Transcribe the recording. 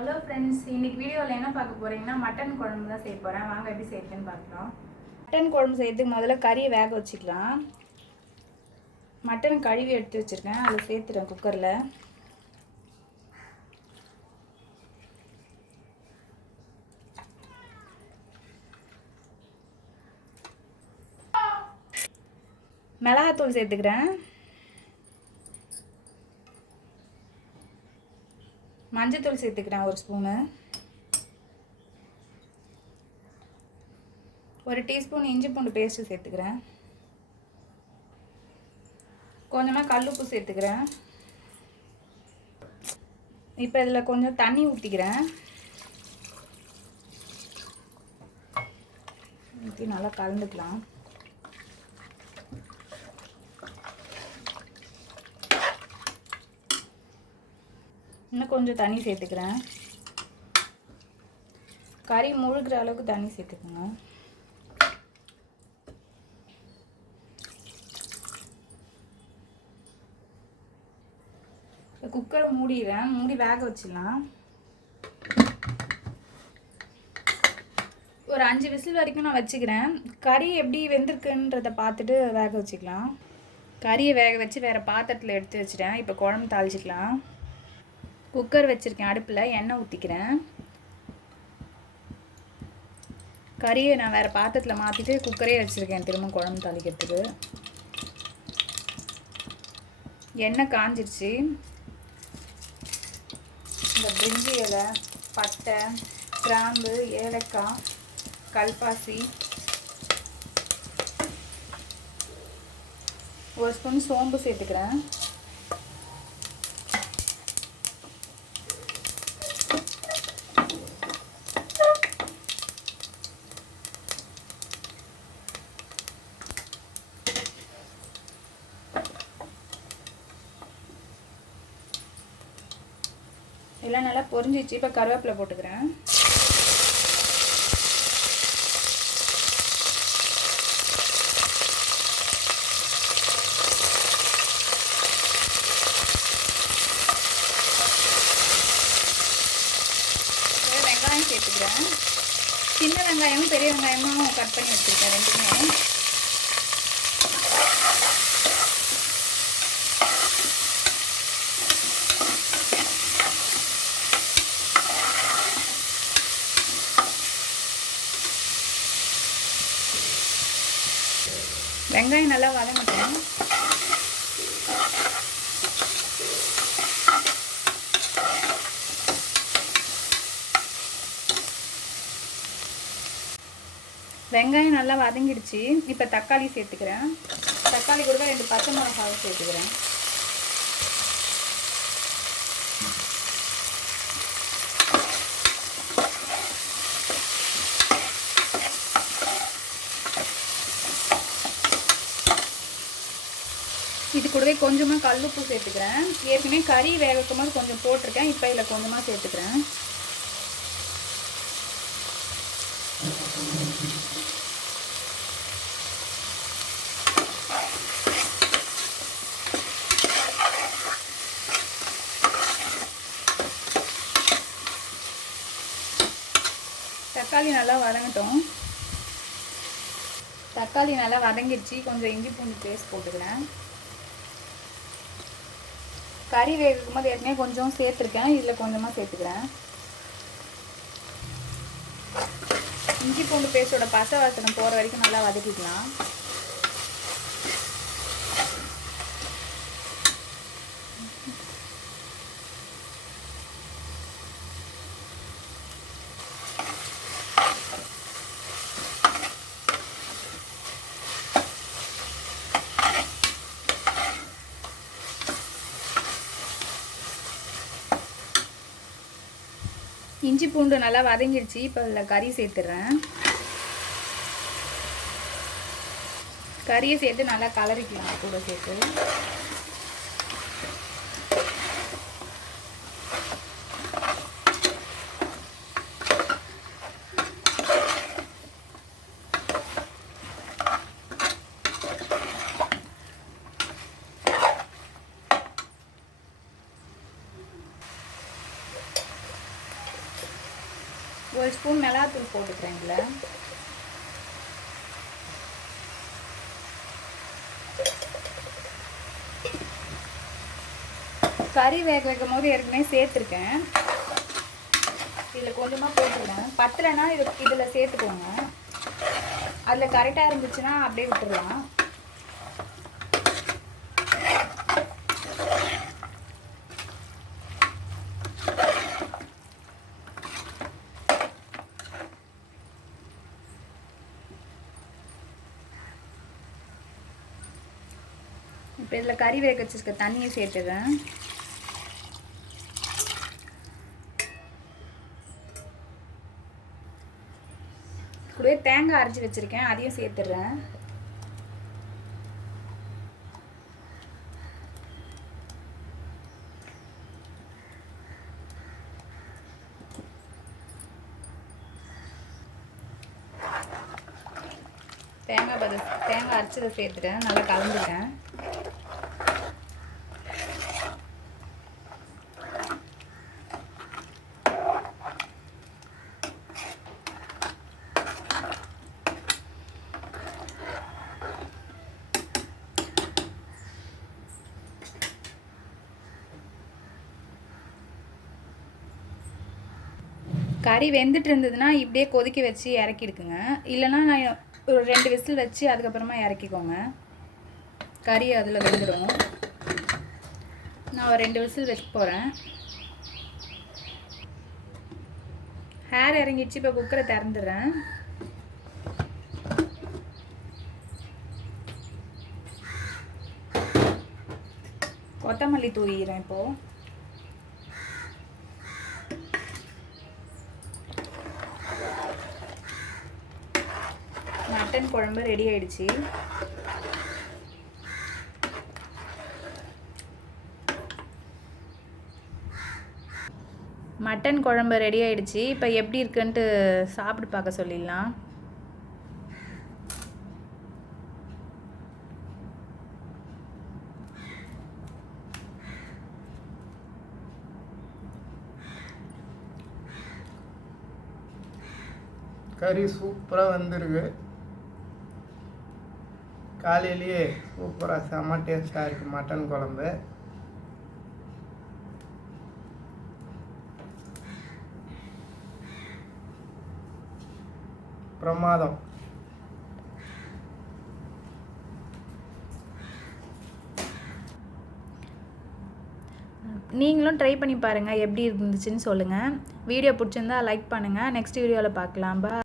Hello friends, இன்னைக்கு வீடியோவில் என்ன பார்க்க போகிறீங்கன்னா மட்டன் குழம்பு தான் செய்ய போகிறேன். வாங்க எப்படி செய்யுதுன்னு பார்க்கலாம். மட்டன் குழம்பு செய்யறதுக்கு முதல்ல கறியை வேக வச்சுக்கலாம். மட்டன் கழுவி எடுத்து வச்சுருக்கேன், அதில் சேர்த்துட்டேன் குக்கரில். மிளகாத்தூள் சேர்த்துக்கிறேன், மஞ்சத்தூள் சேர்த்துக்கிறேன் ஒரு ஸ்பூனு, ஒரு டீஸ்பூன் இஞ்சி பூண்டு பேஸ்ட்டு சேர்த்துக்கிறேன், கொஞ்சமாக கல்லுப்பு சேர்த்துக்கிறேன். இப்போ இதில் கொஞ்சம் தண்ணி ஊற்றிக்கிறேன். ஊற்றி நல்லா கலந்துக்கலாம். இன்னும் கொஞ்சம் தண்ணி சேர்த்துக்கிறேன். கறி முழுகிற அளவுக்கு தண்ணி சேர்த்துக்கோங்க. குக்கரை மூடிடுறேன், மூடி வேக வச்சிடலாம். ஒரு 5 விசில் வரைக்கும் நான் வச்சுக்கிறேன். கறி எப்படி வெந்திருக்குன்றதை பார்த்துட்டு வேக வச்சுக்கலாம். கறியை வேக வச்சு வேறு பாத்திரத்தில் எடுத்து வச்சுட்டேன். இப்போ குழம்பு தாளிச்சிக்கலாம். குக்கர் வச்சுருக்கேன், அடுப்பில் எண்ணெய் ஊற்றிக்கிறேன். கறியை நான் வேறு பாத்திரத்தில் மாற்றிட்டு குக்கரே வச்சுருக்கேன் திரும்ப குழம்பு தாளிக்கிறதுக்கு. எண்ணெய் காஞ்சிருச்சு. இந்த பிரிஞ்சி இலை, பட்டை, கிராம்பு, ஏலக்காய், கல்பாசி, ஒரு ஸ்பூன் சோம்பு சேர்த்துக்கிறேன். எல்லாம் நல்லா பொரிஞ்சிச்சு. இப்போ கருவேப்பிலை போட்டுக்கிறேன். வெங்காயம் சேர்த்துக்கிறேன். சின்ன வெங்காயமும் பெரிய வெங்காயமும் கட் பண்ணி வச்சுருக்கேன் ரெண்டுமே. வெங்காயம் நல்லா வதங்கட்டும். வெங்காயம் நல்லா வதங்கிடுச்சு. இப்போ தக்காளி சேர்த்துக்கிறேன். தக்காளி கூட 2 பச்சை மிளகாவை சேர்த்துக்கிறேன். இது கூடவே கொஞ்சமாக கல்லுப்பு சேர்த்துக்கிறேன். ஏற்கனவே கறி வேக வைக்கும் போது கொஞ்சம் போட்டிருக்கேன், இப்போ இதில் கொஞ்சமாக சேர்த்துக்கிறேன். தக்காளி நல்லா வதங்கட்டும். தக்காளி நல்லா வதங்கிடுச்சு. கொஞ்சம் இஞ்சி பூண்டு பேஸ்ட் போட்டுக்கிறேன். கறி வேகும் போது ஏற்கனவே கொஞ்சம் சேர்த்துருக்கேன், இதில் கொஞ்சமாக சேர்த்துக்கிறேன். இஞ்சி பூண்டு பேஸ்டோட பசை வாசனை போகிற வரைக்கும் நல்லா வதக்கிக்கலாம். இஞ்சி பூண்டு நல்லா வதங்கிடுச்சு. இப்போ இதில் கறி சேர்த்துடுறேன். கறியை சேர்த்து நல்லா கலரிக்கலாம் கூட சேர்த்து. 1 ஸ்பூன் மிளகாத்தூள் போட்டுக்கிறேன் இதில். கறி வேக வைக்கும் போது ஏற்கனவே சேர்த்துருக்கேன். இதில் கொஞ்சமாக போட்டுக்கிறேன். பத்தலைன்னா இதில் சேர்த்துக்கோங்க. அதில் கரெக்டாக இருந்துச்சுன்னா அப்படியே விட்டுடலாம். இப்போ இதில் கறி வேக வச்சுருக்க தண்ணியை சேர்த்துக்கிறேன். கூடவே தேங்காய் அரைச்சி வச்சுருக்கேன், அதையும் சேர்த்துடுறேன். தேங்காய் அரைச்சதை சேர்த்துட்டேன், நல்லா கலந்துட்டேன். கறி வெந்துட்டு இருந்ததுன்னா இப்படியே கொதிக்க வச்சு இறக்கிடுக்குங்க. இல்லைன்னா நான் ஒரு 2 விசில் வச்சு அதுக்கப்புறமா இறக்கிக்கோங்க. கறி அதில் வெந்துடும். நான் ஒரு 2 விசில் வச்சு போகிறேன். ஹேர் இறங்கிடுச்சு. இப்போ குக்கரை திறந்துடுறேன். கொத்தமல்லி தூவிக்கிறேன். இப்போது மட்டன் குழம்பு ரெடி ஆயிடுச்சு. மட்டன் குழம்பு ரெடி ஆயிடுச்சு. இப்போ எப்படி இருக்குன்ட்டு சாப்பிட்டு பார்க்க சொல்லிடலாம். கறி சூப்பராக வந்துருக்கு. காலையிலேயே சூப்பராக செம்ம டேஸ்ட்டாக இருக்குது மட்டன் குழம்பு. பிரமாதம். நீங்களும் ட்ரை பண்ணி பாருங்கள், எப்படி இருந்துச்சுன்னு சொல்லுங்கள். வீடியோ பிடிச்சிருந்தா லைக் பண்ணுங்கள். நெக்ஸ்ட் வீடியோவில் பார்க்கலாம். பாய்.